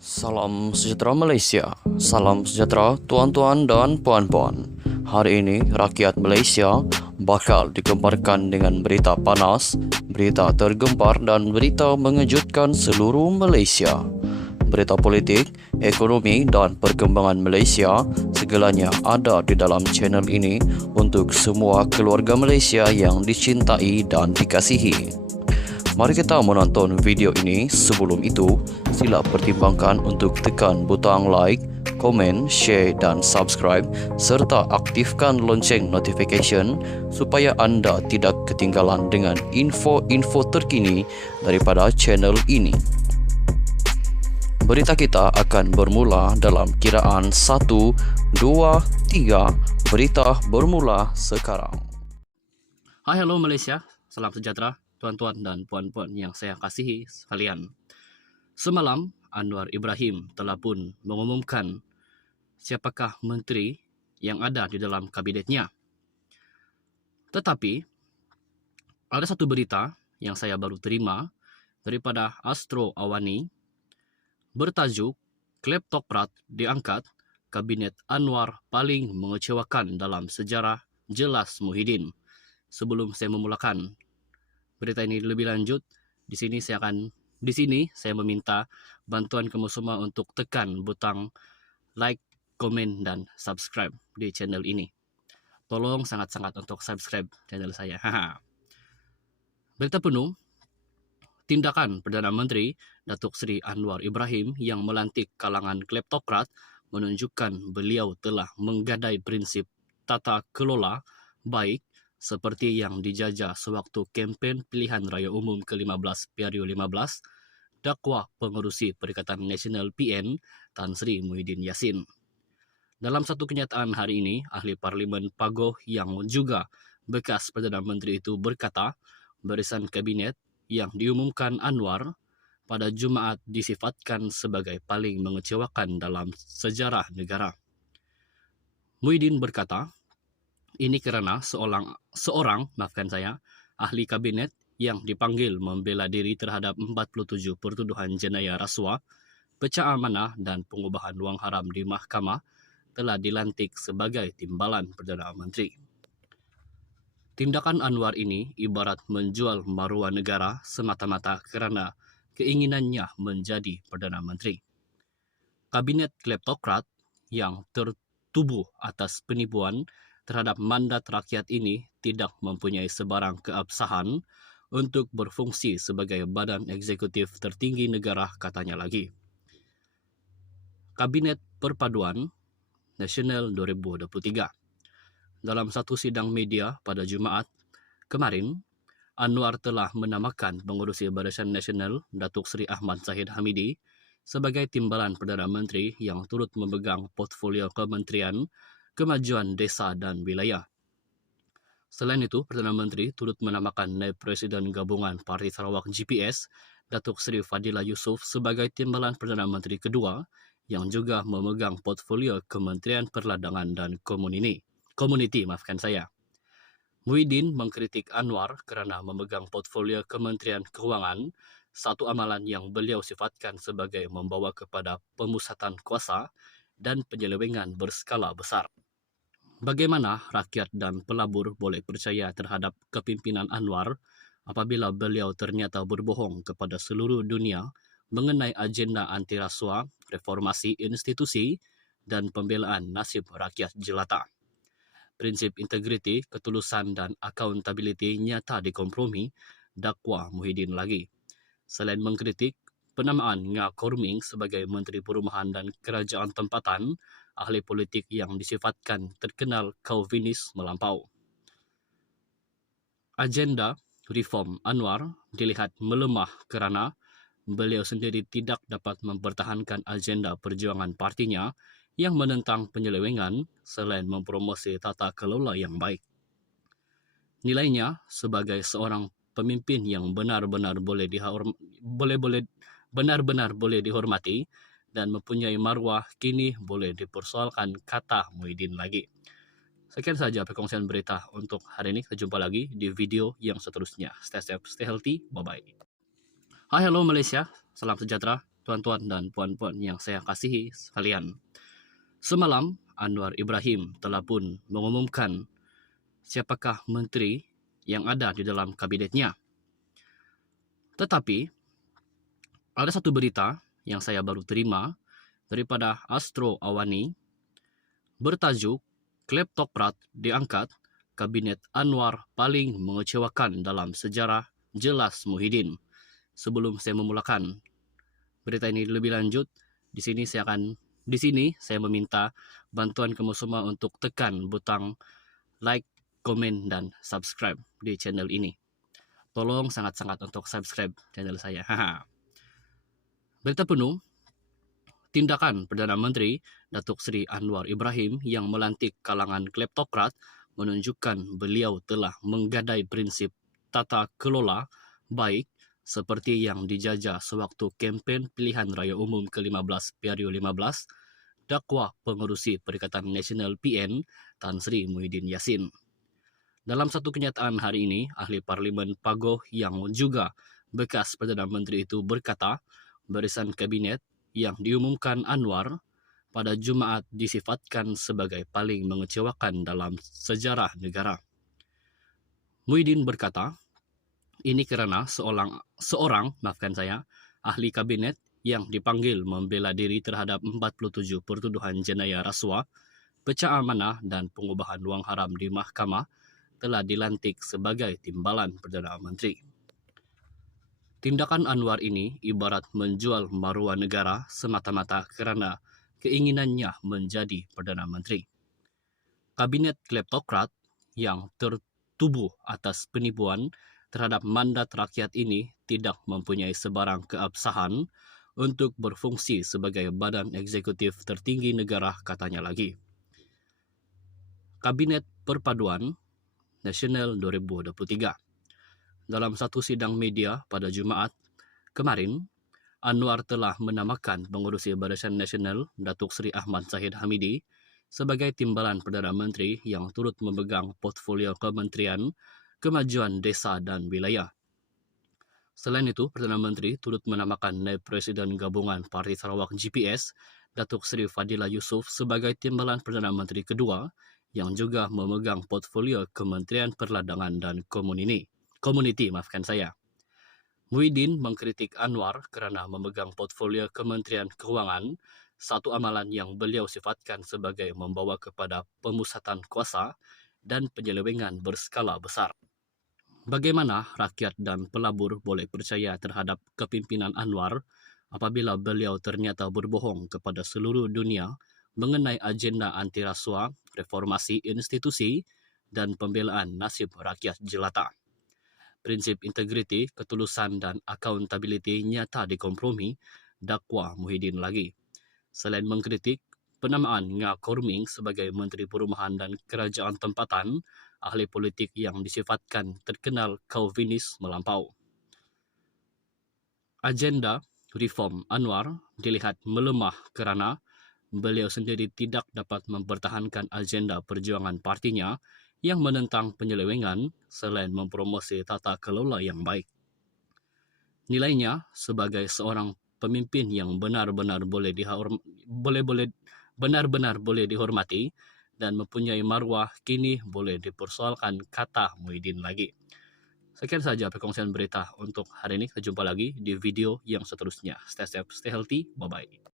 Salam sejahtera Malaysia. Salam sejahtera tuan-tuan dan puan-puan. Hari ini rakyat Malaysia bakal digemparkan dengan berita panas, berita tergempar dan berita mengejutkan seluruh Malaysia. Berita politik, ekonomi dan perkembangan Malaysia segalanya ada di dalam channel ini untuk semua keluarga Malaysia yang dicintai dan dikasihi. Mari kita menonton video ini. Sebelum itu, sila pertimbangkan untuk tekan butang like, komen, share dan subscribe serta aktifkan lonceng notification supaya anda tidak ketinggalan dengan info-info terkini daripada channel ini. Berita kita akan bermula dalam kiraan 1, 2, 3. Berita bermula sekarang. Hai, halo Malaysia, salam sejahtera tuan-tuan dan puan-puan yang saya kasihi sekalian. Semalam, Anwar Ibrahim telah pun mengumumkan siapakah menteri yang ada di dalam kabinetnya. Tetapi, ada satu berita yang saya baru terima daripada Astro Awani bertajuk Kleptokrat diangkat, kabinet Anwar paling mengecewakan dalam sejarah, jelas Muhyiddin. Sebelum saya memulakan berita ini lebih lanjut, di sini saya meminta bantuan kamu semua untuk tekan butang like, komen dan subscribe di channel ini. Tolong sangat-sangat untuk subscribe channel saya. Berita penuh, tindakan Perdana Menteri Datuk Seri Anwar Ibrahim yang melantik kalangan kleptokrat menunjukkan beliau telah menggadai prinsip tata kelola baik seperti yang dijajah sewaktu kempen pilihan raya umum ke-15 PRU 15 dakwah pengerusi Perikatan Nasional PN Tan Sri Muhyiddin Yassin. Dalam satu kenyataan hari ini, ahli Parlimen Pagoh yang juga bekas Perdana Menteri itu berkata, barisan kabinet yang diumumkan Anwar pada Jumaat disifatkan sebagai paling mengecewakan dalam sejarah negara. Muhyiddin berkata, ini kerana seorang ahli kabinet yang dipanggil membela diri terhadap 47 pertuduhan jenayah rasuah, pecah amanah dan pengubahan wang haram di mahkamah telah dilantik sebagai timbalan Perdana Menteri. Tindakan Anwar ini ibarat menjual maruah negara semata-mata kerana keinginannya menjadi Perdana Menteri. Kabinet kleptokrat yang tertubuh atas penipuan terhadap mandat rakyat ini tidak mempunyai sebarang keabsahan untuk berfungsi sebagai badan eksekutif tertinggi negara, katanya lagi. Kabinet Perpaduan Nasional 2023. Dalam satu sidang media pada Jumaat kemarin, Anwar telah menamakan pengurusi Barisan Nasional Datuk Seri Ahmad Zahid Hamidi sebagai timbalan Perdana Menteri yang turut memegang portfolio Kementerian Kemajuan Desa dan Wilayah. Selain itu, Perdana Menteri turut menamakan Naib Presiden Gabungan Parti Sarawak GPS, Datuk Seri Fadilah Yusof sebagai timbalan Perdana Menteri kedua yang juga memegang portfolio Kementerian Perladangan dan Komuniti. Muhyiddin mengkritik Anwar kerana memegang portfolio Kementerian Keuangan, satu amalan yang beliau sifatkan sebagai membawa kepada pemusatan kuasa dan penyelewengan berskala besar. Bagaimana rakyat dan pelabur boleh percaya terhadap kepimpinan Anwar apabila beliau ternyata berbohong kepada seluruh dunia mengenai agenda anti rasuah, reformasi institusi dan pembelaan nasib rakyat jelata. Prinsip integriti, ketulusan dan accountability nyata dikompromi, dakwa Muhyiddin lagi. Selain mengkritik penamaan Nga Korming sebagai Menteri Perumahan dan Kerajaan Tempatan, ahli politik yang disifatkan terkenal Calvinis melampau. Agenda reform Anwar dilihat melemah kerana beliau sendiri tidak dapat mempertahankan agenda perjuangan partinya yang menentang penyelewengan selain mempromosi tata kelola yang baik. Nilainya sebagai seorang pemimpin yang benar-benar boleh dihormati dan mempunyai maruah kini boleh dipersoalkan, kata Muhyiddin lagi. Sekian saja perkongsian berita untuk hari ini. Kita jumpa lagi di video yang seterusnya. Stay safe, stay healthy. Bye-bye. Hai, halo Malaysia. Salam sejahtera tuan-tuan dan puan-puan yang saya kasihi sekalian. Semalam, Anwar Ibrahim telah pun mengumumkan siapakah menteri yang ada di dalam kabinetnya. Tetapi, ada satu berita yang saya baru terima daripada Astro Awani bertajuk Kleptokrat diangkat, Kabinet Anwar paling mengecewakan dalam sejarah, jelas Muhyiddin. Sebelum saya memulakan berita ini lebih lanjut, di sini saya meminta bantuan kamu semua untuk tekan butang like, komen, dan subscribe di channel ini. Tolong sangat-sangat untuk subscribe channel saya. Berita penuh, tindakan Perdana Menteri Datuk Seri Anwar Ibrahim yang melantik kalangan kleptokrat menunjukkan beliau telah menggadai prinsip tata kelola baik seperti yang dijajah sewaktu kempen pilihan raya umum ke-15 PRU 15 dakwah pengerusi Perikatan Nasional PN Tan Sri Muhyiddin Yassin. Dalam satu kenyataan hari ini, ahli Parlimen Pagoh yang juga bekas Perdana Menteri itu berkata, barisan kabinet yang diumumkan Anwar pada Jumaat disifatkan sebagai paling mengecewakan dalam sejarah negara. Muhyiddin berkata, ini kerana seorang ahli kabinet yang dipanggil membela diri terhadap 47 pertuduhan jenayah rasuah, pecah amanah dan pengubahan wang haram di mahkamah telah dilantik sebagai timbalan Perdana Menteri. Tindakan Anwar ini ibarat menjual maruah negara semata-mata kerana keinginannya menjadi Perdana Menteri. Kabinet kleptokrat yang tertubuh atas penipuan terhadap mandat rakyat ini tidak mempunyai sebarang keabsahan untuk berfungsi sebagai badan eksekutif tertinggi negara, katanya lagi. Kabinet Perpaduan Nasional 2023. Dalam satu sidang media pada Jumaat kemarin, Anwar telah menamakan pengurusi Barisan Nasional Datuk Seri Ahmad Zahid Hamidi sebagai timbalan Perdana Menteri yang turut memegang portfolio Kementerian Kemajuan Desa dan Wilayah. Selain itu, Perdana Menteri turut menamakan Naib Presiden Gabungan Parti Sarawak GPS, Datuk Seri Fadilah Yusof sebagai timbalan Perdana Menteri kedua yang juga memegang portfolio Kementerian Perladangan dan Komuniti. Muhyiddin mengkritik Anwar kerana memegang portfolio Kementerian Kewangan, satu amalan yang beliau sifatkan sebagai membawa kepada pemusatan kuasa dan penyelewengan berskala besar. Bagaimana rakyat dan pelabur boleh percaya terhadap kepimpinan Anwar apabila beliau ternyata berbohong kepada seluruh dunia mengenai agenda anti rasuah, reformasi institusi, dan pembelaan nasib rakyat jelata? Prinsip integriti, ketulusan, dan accountability nyata dikompromi, dakwa Muhyiddin lagi. Selain mengkritik penamaan Nga Korming sebagai Menteri Perumahan dan Kerajaan Tempatan, ahli politik yang disifatkan terkenal Calvinis melampau. Agenda reform Anwar dilihat melemah kerana beliau sendiri tidak dapat mempertahankan agenda perjuangan partinya yang menentang penyelewengan selain mempromosi tata kelola yang baik. Nilainya sebagai seorang pemimpin yang benar-benar boleh dihormati dan mempunyai maruah kini boleh dipersoalkan, kata Muhyiddin lagi. Sekian saja perkongsian berita untuk hari ini. Kita jumpa lagi di video yang seterusnya. Stay safe, stay healthy. Bye-bye.